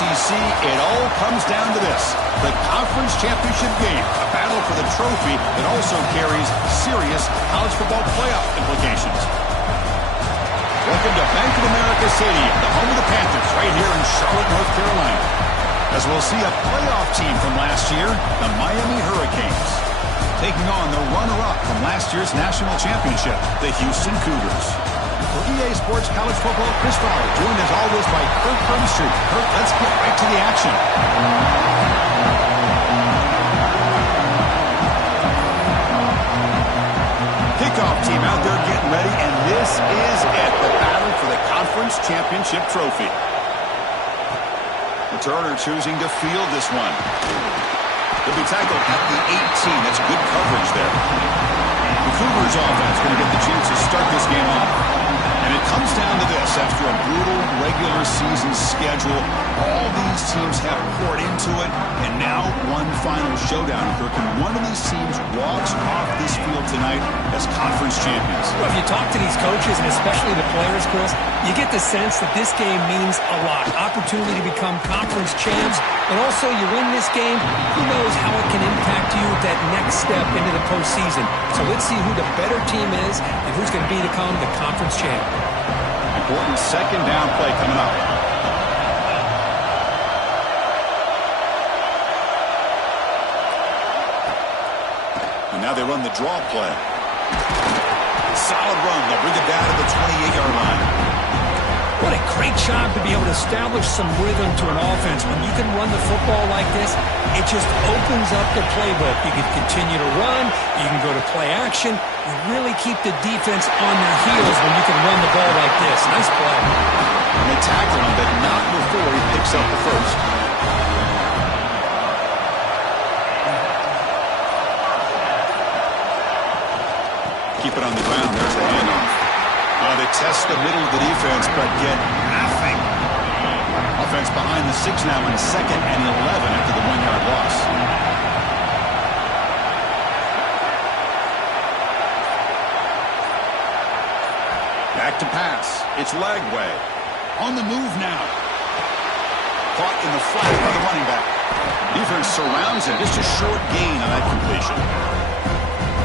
ACC, it all comes down to this. The conference championship game, a battle for the trophy that also carries serious college football playoff implications. Welcome to Bank of America Stadium, the home of the Panthers, right here in Charlotte, North Carolina. As we'll see a playoff team from last year, the Miami Hurricanes, taking on the runner-up from last year's national championship, the Houston Cougars. For EA Sports College Football, Chris Fowler, joined as always by Kirk Herbstreit. Kirk, let's get right to the action. Kickoff team out there getting ready, and this is it, the battle for the conference championship trophy. Turner choosing to field this one. He'll be tackled at the 18. That's good coverage there. The Cougars offense going to get the chance to start this game off. And it comes down to this. After a brutal regular season schedule, all these teams have poured into it, and now one final showdown. Kirk, and one of these teams walks off this field tonight as conference champions. Well, if you talk to these coaches, and especially the players, Chris, you get the sense that this game means a lot. Opportunity to become conference champs, and also you win this game, who knows how it can impact you at that next step into the postseason. So let's see who the better team is and who's going to become the conference champ. Important second down play coming up. And now they run the draw play. Solid run. They'll bring it down to the 28-yard line. What a great job to be able to establish some rhythm to an offense. When you can run the football like this, it just opens up the playbook. You can continue to run. You can go to play action. You really keep the defense on their heels when you can run the ball like this. Nice play. And they tackle him, but not before he picks up the first. Keep it on the ground. There's the handoff. They test the middle of the defense, but get nothing. Offense behind the 6 now in 2nd and 11 after the 1-yard loss. Back to pass. It's Lagway. On the move now. Caught in the flat by the running back. Defense surrounds him. Just a short gain on that completion.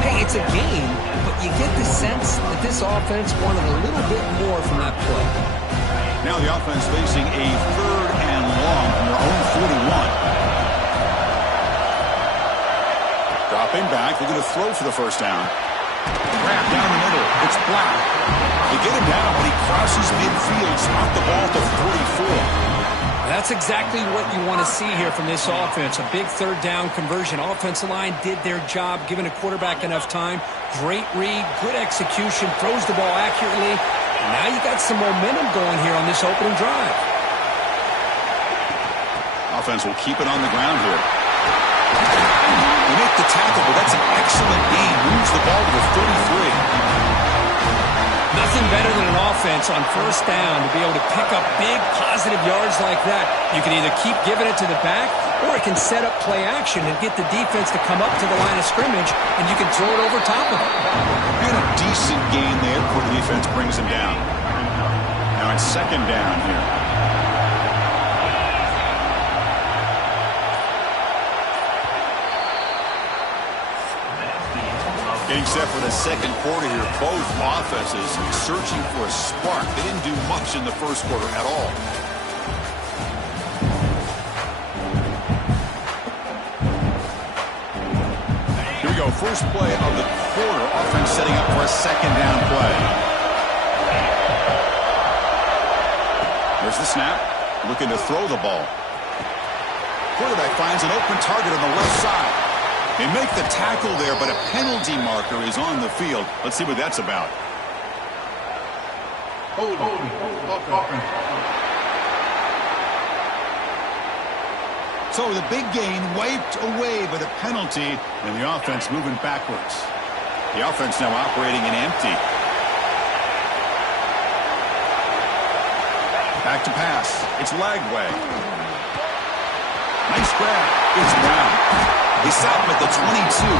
Hey, it's a gain, but you get the sense that this offense wanted a little bit more from that play. Now the offense facing a 3rd and long from their own 41. Dropping back, looking to throw for the first down. Grab down the middle. It's Black. They get him down, but he crosses midfield, spot the ball to 44. That's exactly what you want to see here from this offense. A big 3rd down conversion. Offensive line did their job, giving a quarterback enough time. Great read, good execution, throws the ball accurately. And now you got some momentum going here on this opening drive. Offense will keep it on the ground here. They make the tackle, but that's an excellent gain. Moves the ball to the 33. Nothing better than an offense on 1st down to be able to pick up big positive yards like that. You can either keep giving it to the back, or it can set up play action and get the defense to come up to the line of scrimmage, and you can throw it over top of it. And a decent gain there before the defense brings him down. Now it's 2nd down here. Getting set for the 2nd quarter here. Both offenses searching for a spark. They didn't do much in the 1st quarter at all. Here we go. First play of the quarter. Offense setting up for a 2nd down play. There's the snap. Looking to throw the ball. Quarterback finds an open target on the left side. They make the tackle there, but a penalty marker is on the field. Let's see what that's about. So the big gain wiped away by the penalty, and the offense moving backwards. The offense now operating in empty. Back to pass. It's Lagway. Nice grab. It's Brown. They stop him at the 22.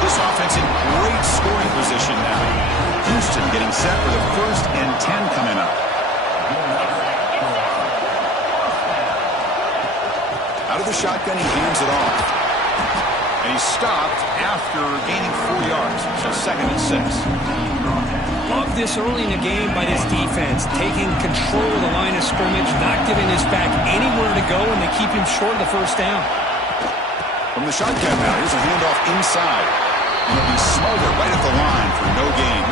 This offense in great scoring position now. Houston getting set for the 1st and 10 coming up. Out of the shotgun, he hands it off. And he's stopped after gaining 4 yards. So 2nd and 6. Love this early in the game by this defense, taking control of the line of scrimmage, not giving this back anywhere to go, and they keep him short of the first down. From the shotgun now, here's a handoff inside. And he'll be smothered right at the line for no gain.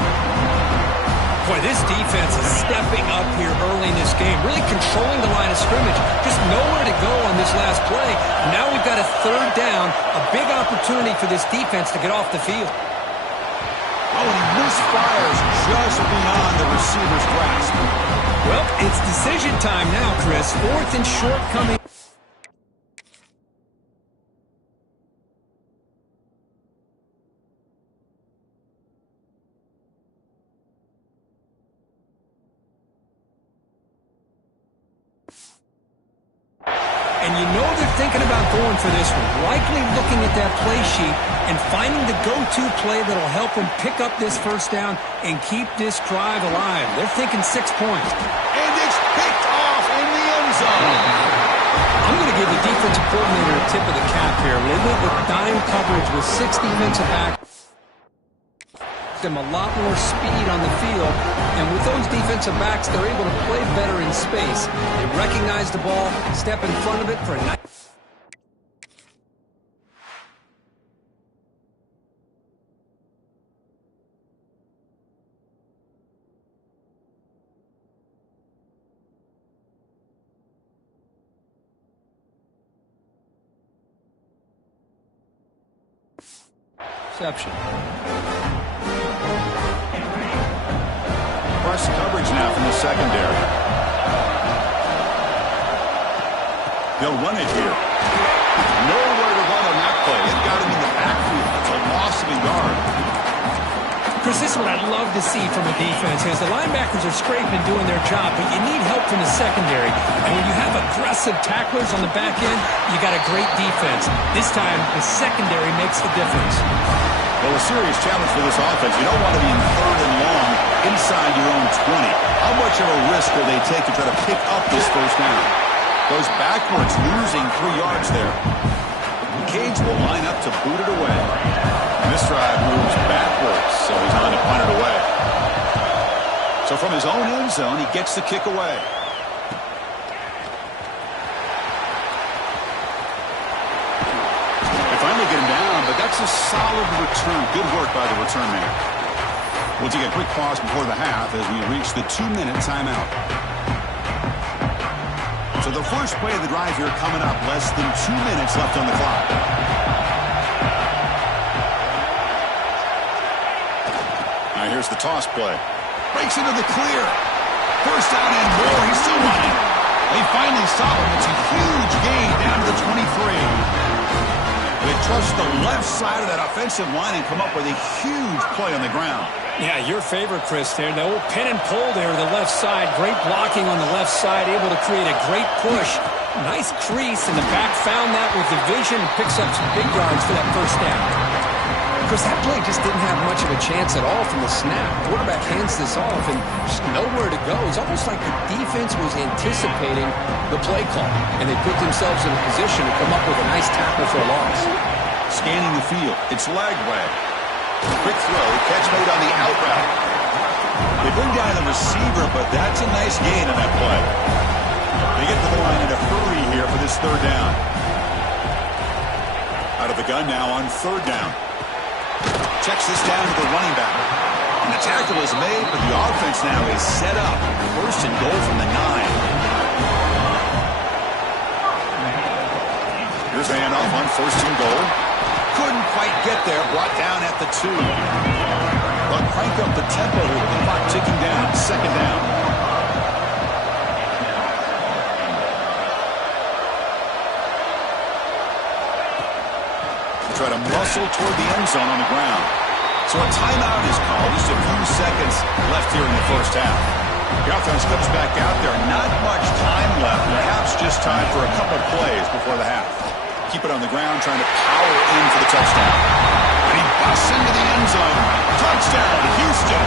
Boy, this defense is stepping up here early in this game, really controlling the line of scrimmage. Just nowhere to go on this last play. Now we've got a 3rd down, a big opportunity for this defense to get off the field. Oh, and he misfires just beyond the receiver's grasp. Well, it's decision time now, Chris. 4th and short coming. And you know they're thinking about going for this one. Likely looking at that play sheet and finding the go-to play that'll help them pick up this first down and keep this drive alive. They're thinking 6 points. And it's picked off in the end zone. I'm going to give the defensive coordinator a tip of the cap here. They went with dime coverage with 6 defensive backs. Them a lot more speed on the field, and with those defensive backs, they're able to play better in space. They recognize the ball, step in front of it for a nice. Reception. Press coverage now from the secondary. They'll run it here. Nowhere to run on that play. It got him in the backfield. It's a loss of a yard. Chris, this is what I'd love to see from a defense is the linebackers are scraping doing their job, but you need help from the secondary. And when you have aggressive tacklers on the back end, you got a great defense. This time, the secondary makes the difference. Well, a serious challenge for this offense. You don't want to be in 3rd and long inside your own 20. How much of a risk will they take to try to pick up this first down? Goes backwards, losing 3 yards there. Cage will line up to boot it away. And this drive moves backwards, so he's on to punt it away. So from his own end zone, he gets the kick away. They finally get him down, but that's a solid return. Good work by the return man. We'll take a quick pause before the half as we reach the 2-minute timeout. So the first play of the drive here coming up. Less than 2 minutes left on the clock. Now here's the toss play. Breaks into the clear. First down and more. He's still running. They finally stop him. It's a huge gain down to the 23. They trust the left side of that offensive line and come up with a huge play on the ground. Yeah, your favorite, Chris, there. The old pin and pull there, the left side. Great blocking on the left side, able to create a great push. Nice crease, and the back found that with the vision and picks up some big yards for that first down. Chris, that play just didn't have much of a chance at all from the snap. Quarterback hands this off, and just nowhere to go. It's almost like the defense was anticipating the play call, and they put themselves in a position to come up with a nice tackle for a loss. Scanning the field. It's Lagway. Quick throw. Catch made on the out route. They bring down the receiver, but that's a nice gain on that play. They get to the line in a hurry here for this 3rd down. Out of the gun now on 3rd down. Checks this down to the running back. And the tackle is made, but the offense now is set up. 1st and goal from the 9. Here's the handoff on 1st and goal. Couldn't quite get there. Brought down at the 2. But crank up the tempo here with the clock ticking down. 2nd down. Try to muscle toward the end zone on the ground. So a timeout is called. Just a few seconds left here in the first half. The offense comes back out there. Not much time left. Perhaps just time for a couple plays before the half. Keep it on the ground, trying to power in for the touchdown. And he busts into the end zone. Touchdown, Houston.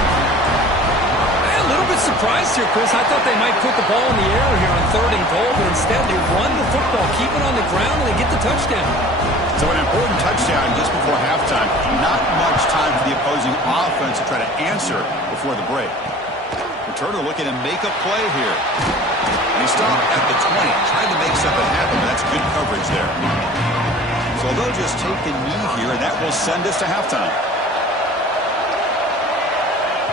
A little bit bit surprised here, Chris. I thought they might put the ball in the air here on 3rd and goal, but instead they run the football, keep it on the ground, and they get the touchdown. So an important touchdown just before halftime. Not much time for the opposing offense to try to answer before the break. Returner looking to make a play here. And he stopped at the 20, trying to make something happen, but that's good coverage there. So they'll just take a knee here, and that will send us to halftime.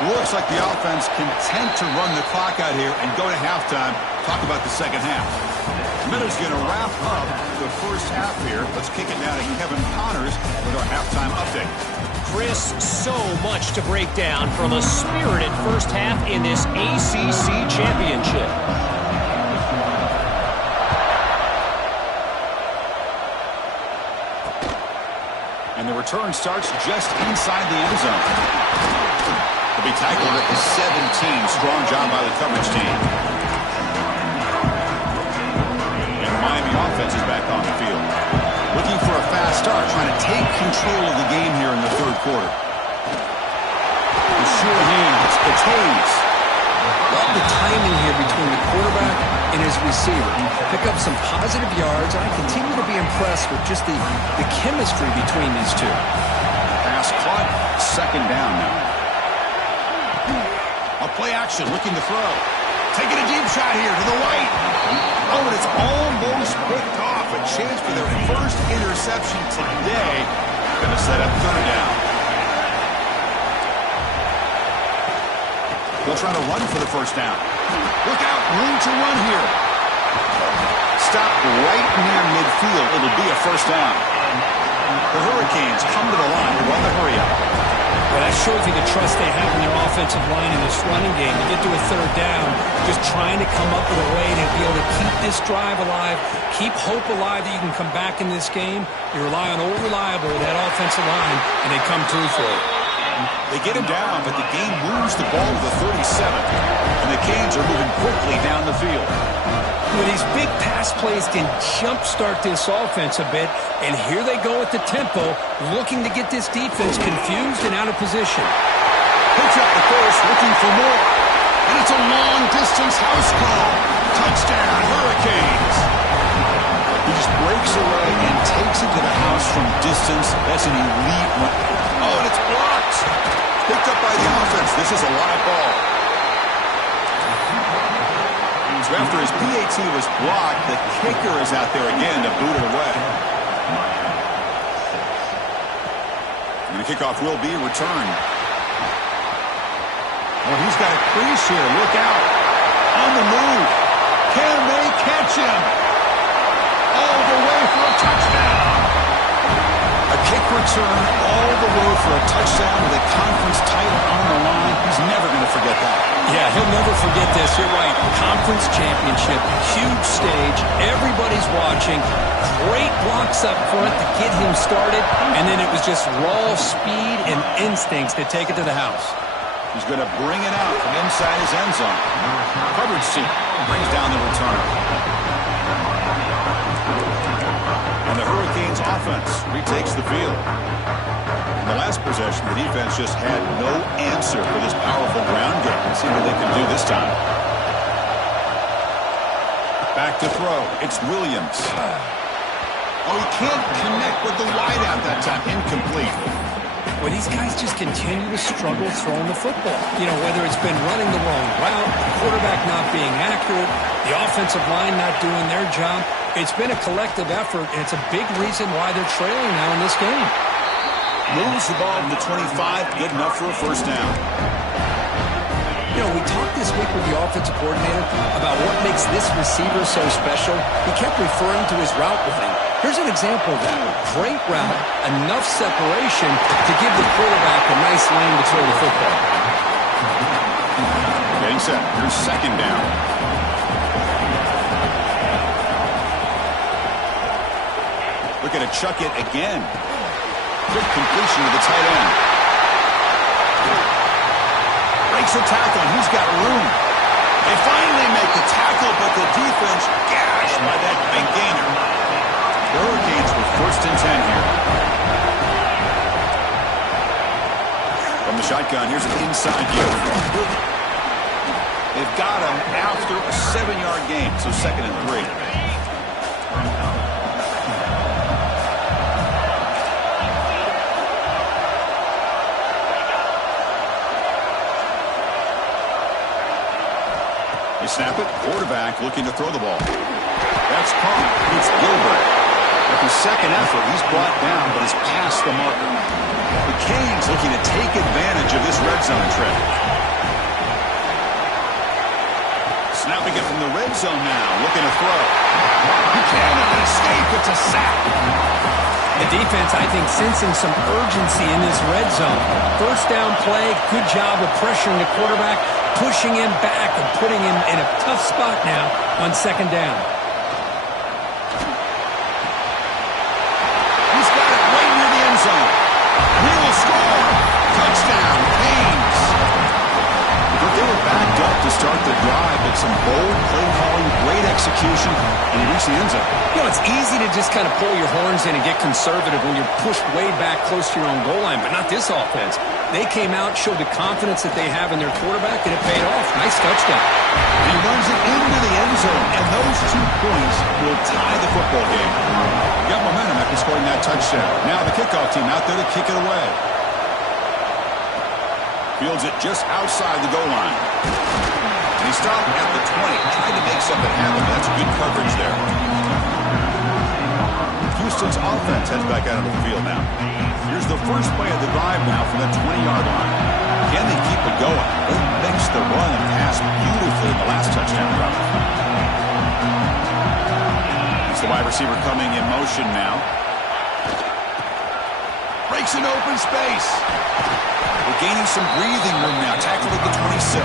Looks like the offense content to run the clock out here and go to halftime. Talk about the second half. Miller's going to wrap up the first half here. Let's kick it down to Kevin Connors with our halftime update. Chris, so much to break down from a spirited first half in this ACC championship. And the return starts just inside the end zone. Be tackled at the 17. Strong job by the coverage team. And the Miami offense is back on the field. Looking for a fast start, trying to take control of the game here in the 3rd quarter. The sure hands, it's Hayes. Love the timing here between the quarterback and his receiver. Pick up some positive yards, and I continue to be impressed with just the chemistry between these two. Pass caught, 2nd down now. A play action, looking to throw. Taking a deep shot here to the right. Oh, and it's almost picked off. A chance for their first interception today. Going to set up 3rd down. They'll try to run for the 1st down. Look out, room to run here. Stop right near midfield. It'll be a 1st down. The Hurricanes come to the line to run the hurry up. Well, that shows you the trust they have in their offensive line in this running game. You get to a 3rd down, just trying to come up with a way to be able to keep this drive alive, keep hope alive that you can come back in this game. You rely on old reliable, that offensive line, and they come through for it. They get him down, but the game moves the ball to the 37th, and the Canes are moving quickly down the field. Well, these big pass plays can jumpstart this offense a bit, and here they go at the tempo, looking to get this defense confused and out of position. Picks up the first, looking for more. And it's a long-distance house call. Touchdown, Hurricanes. He just breaks away and takes it to the house from distance. That's an elite run. Oh, and it's blocked. Picked up by the offense. This is a live ball. So after his PAT was blocked, the kicker is out there again to boot it away. And the kickoff will be returned. Well, he's got a crease here. Look out. On the move. Can they catch him? All the way for a touchdown. A kick return all the way for a touchdown with a conference title on the line. He's never going to forget that. Yeah, he'll never forget this. You're right. Conference championship, huge stage. Everybody's watching. Great blocks up front to get him started. And then it was just raw speed and instincts to take it to the house. He's going to bring it out from inside his end zone. Coverage team brings down the return. And the Hurricanes offense retakes the field. In the last possession, the defense just had no answer for this powerful ground game. Let's see what they can do this time. Back to throw. It's Williams. Oh, he can't connect with the wideout that time. Incomplete. Well, these guys just continue to struggle throwing the football. You know, whether it's been running the wrong route, the quarterback not being accurate, the offensive line not doing their job. It's been a collective effort, and it's a big reason why they're trailing now in this game. Moves the ball to the 25, good enough for a 1st down. You know, we talked this week with the offensive coordinator about what makes this receiver so special. He kept referring to his route running. Here's an example of that. Great route, enough separation to give the quarterback a nice lane to throw the football. Getting set. Here's 2nd down. Looking to chuck it again. Good completion to the tight end. Breaks a tackle, and he's got room. They finally make the tackle, but the defense gashed by that big gainer. The Hurricanes with 1st and 10 here. From the shotgun, here's an inside view. They've got him after a 7-yard gain, so 2nd and 3. They snap it. Quarterback looking to throw the ball. That's caught. It's Gilbert. After second effort, he's brought down, but has passed the marker. The Canes looking to take advantage of this red zone trip. Snapping it from the red zone now, looking to throw. Buchanan escape. It's a sack. The defense, I think, sensing some urgency in this red zone. First down play, good job of pressuring the quarterback, pushing him back and putting him in a tough spot now on 2nd down. He's got it right near the end zone. He will score. Touchdown, Canes. But they were backed up to start the drive, but some bold play calling, great execution, and he reached the end zone. You know, it's easy to just kind of pull your horns in and get conservative when you're pushed way back close to your own goal line, but not this offense. They came out, showed the confidence that they have in their quarterback, and it paid off. Nice touchdown. He runs it into the end zone, and those 2 points will tie the football game. Got momentum after scoring that touchdown. Now the kickoff team out there to kick it away. Fields it just outside the goal line. And he stopped at the 20, tried to make something happen. That's good coverage there. Houston's offense heads back out of the field now. Here's the first play of the drive now from the 20-yard line. Can they keep it going? They mixed the run and pass beautifully in the last touchdown drive. It's the wide receiver coming in motion now. Breaks an open space. We're gaining some breathing room now. Tackled at the 26.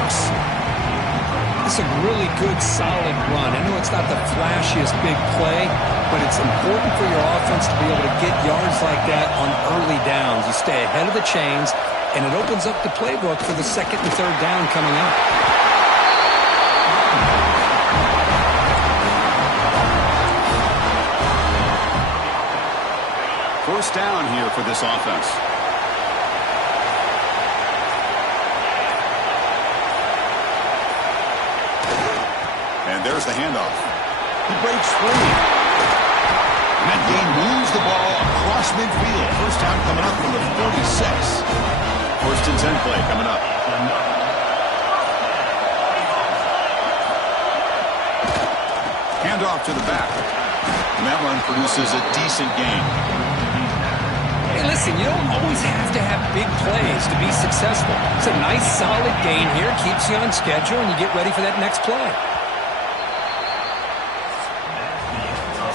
It's a really good, solid run. I know it's not the flashiest big play, but it's important for your offense to be able to get yards like that on early downs. You stay ahead of the chains, and it opens up the playbook for the 2nd and 3rd down coming up. First down here for this offense. And there's the handoff. He breaks free. Metcalf moves the ball across midfield. First down coming up from the 46. 1st and 10 play coming up. Handoff to the back. And that run produces a decent gain. Hey, listen, you don't always have to have big plays to be successful. It's a nice, solid gain here. Keeps you on schedule, and you get ready for that next play.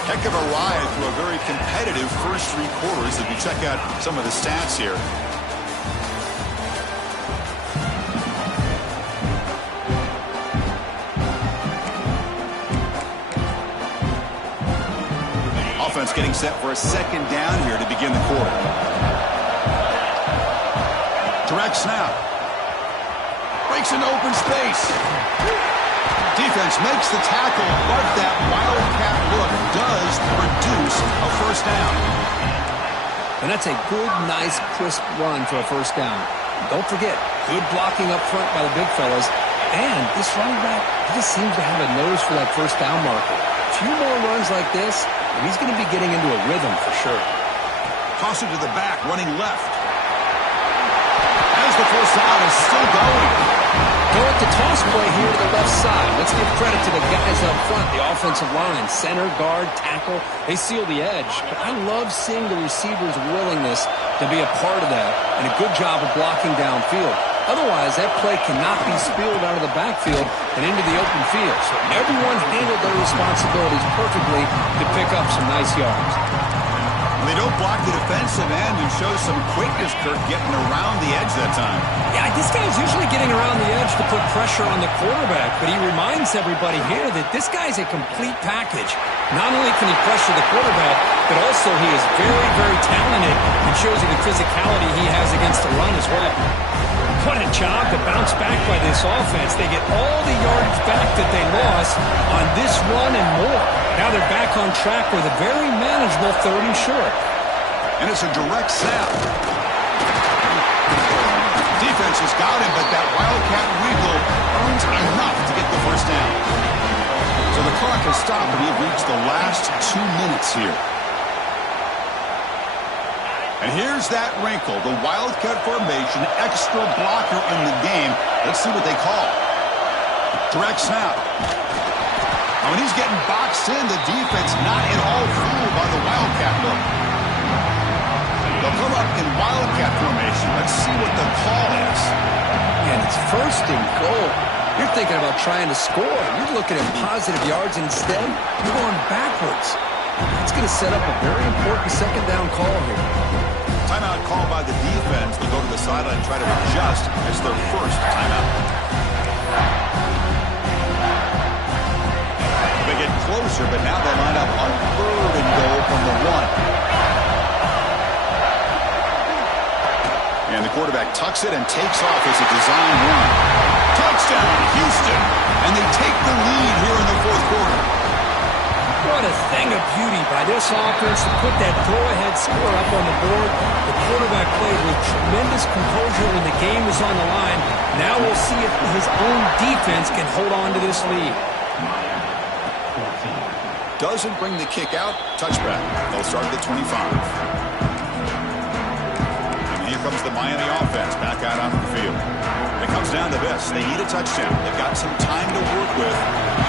Heck of a ride through a very competitive first 3 quarters if you check out some of the stats here. Offense getting set for a 2nd down here to begin the quarter. Direct snap. Breaks an open space. Defense makes the tackle, but that wildcat look does produce a first down. And that's a good, nice, crisp run for a first down. Don't forget, good blocking up front by the big fellas. And this running back, he just seems to have a nose for that first down marker. A few more runs like this, and he's going to be getting into a rhythm for sure. Toss it to the back, running left. As the first down is still going. Go at the toss play here to the left side. Let's give credit to the guys up front, the offensive line, center, guard, tackle. They seal the edge. But I love seeing the receiver's willingness to be a part of that and a good job of blocking downfield. Otherwise, that play cannot be spilled out of the backfield and into the open field. So everyone handled their responsibilities perfectly to pick up some nice yards. They don't block the defensive end and show some quickness, Kirk, getting around the edge that time. Yeah, this guy's usually getting around the edge to put pressure on the quarterback, but he reminds everybody here that this guy's a complete package. Not only can he pressure the quarterback, but also he is very, very talented and shows you the physicality he has against the run as well. What a job to bounce back by this offense. They get all the yardage back that they lost on this run and more. Now they're back on track with a very manageable 3rd and short. And it's a direct snap. defense has got him, but that Wildcat wiggle earns enough to get the first down. So the clock has stopped, and we've reached the last 2 minutes here. And here's that wrinkle, the Wildcat formation, extra blocker in the game. Let's see what they call. Direct snap. When he's getting boxed in, the defense not at all fooled by the Wildcat look. They'll come up in Wildcat formation. Let's see what the call is. And it's 1st and goal. You're thinking about trying to score. You're looking at positive yards instead. You're going backwards. It's going to set up a very important 2nd down call here. Timeout call by the defense. They'll go to the sideline and try to adjust. It's their first timeout. They get closer, but now they line up on 3rd and goal from the 1. And the quarterback tucks it and takes off as a design run. Touchdown, Houston! And they take the lead here in the 4th quarter. What a thing of beauty by this offense to put that throw-ahead score up on the board. The quarterback played with tremendous composure when the game was on the line. Now we'll see if his own defense can hold on to this lead. Doesn't bring the kick out. Touchback. They'll start at the 25. And here comes the Miami offense back out onto the field. It comes down to this. They need a touchdown. They've got some time to work with.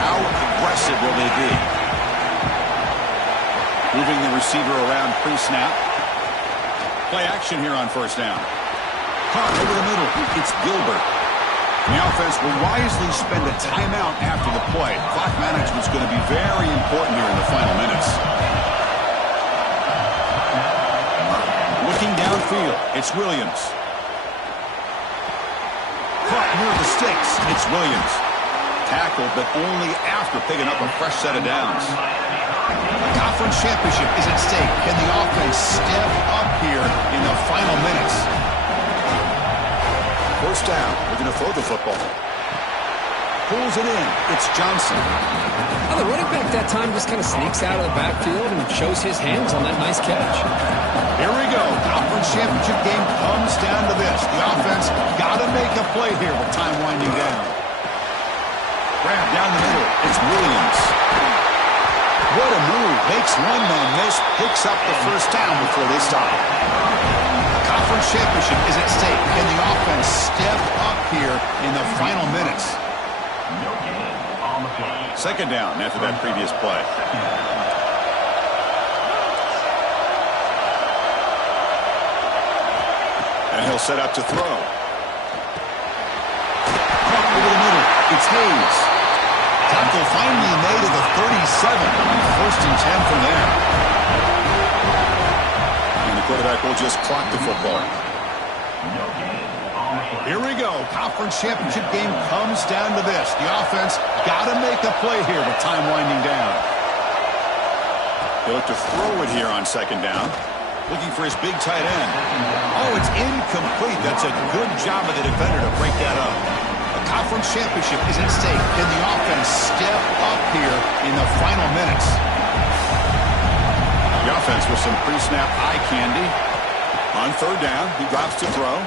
How aggressive will they be? Moving the receiver around pre-snap. Play action here on 1st down. Caught over the middle. It's Gilbert. The offense will wisely spend a timeout after the play. Clock management's going to be very important here in the final minutes. Looking downfield, it's Williams. Caught near the sticks, it's Williams. Tackled, but only after picking up a fresh set of downs. The conference championship is at stake. Can the offense step up here in the final minutes? 1st down. They're going to throw the football. Pulls it in. It's Johnson. Well, the running back that time just kind of sneaks out of the backfield and shows his hands on that nice catch. Here we go. Conference championship game comes down to this. The offense got to make a play here with time winding down. Grab down the middle. It's Williams. What a move. Makes one man miss. Picks up the 1st down before they stop. The conference championship is at stake. Can the offense step up here in the final minutes? 2nd down after that previous play. And he'll set up to throw. Caught over the middle. It's Hayes. Tackle finally made at the 37. 1st and 10 from there. And the quarterback will just clock the football. Here we go. Conference championship game comes down to this. The offense got to make a play here with time winding down. He'll look to throw it here on 2nd down. Looking for his big tight end. Oh, it's incomplete. That's a good job of the defender to break that up. The conference championship is at stake. Can the offense step up here in the final minutes? The offense with some pre-snap eye candy. On 3rd down, he drops to throw.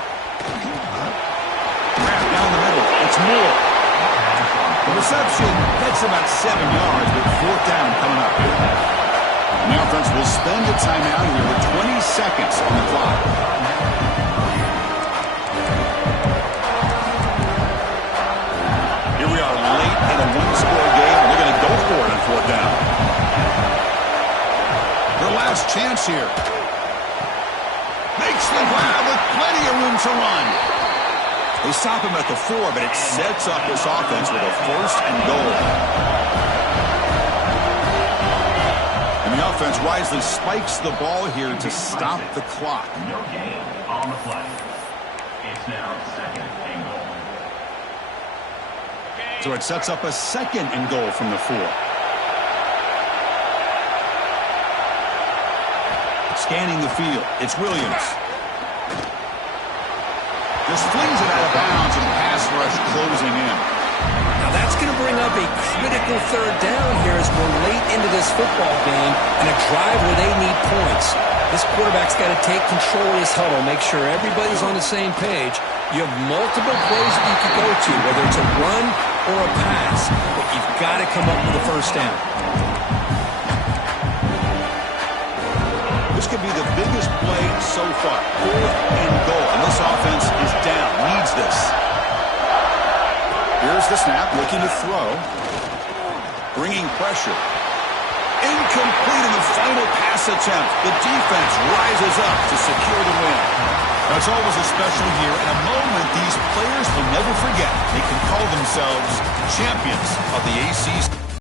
Wrap down the middle. It's Moore. The reception, that's about 7 yards, but 4th down coming up here. And the offense will spend a timeout here with 20 seconds on the clock. Here we are late in a 1-score game, and they're going to go for it on 4th down. Their last chance here. Makes the grab with plenty of room to run. They stop him at the 4, but it sets up this offense with a 1st and goal. And the offense wisely spikes the ball here to stop the clock. No gain on the play. It's now 2nd and goal. So it sets up a 2nd and goal from the 4. Scanning the field, it's Williams. Just flings it out of bounds and pass rush closing in. Now that's going to bring up a critical 3rd down here as we're late into this football game and a drive where they need points. This quarterback's got to take control of this huddle, make sure everybody's on the same page. You have multiple plays that you can go to, whether it's a run or a pass, but you've got to come up with a first down. This could be the biggest play so far. 4th and goal, and this offense is down, needs this. Here's the snap, looking to throw. Bringing pressure. Incomplete in the final pass attempt. The defense rises up to secure the win. That's always a special year and a moment these players will never forget. They can call themselves champions of the ACC.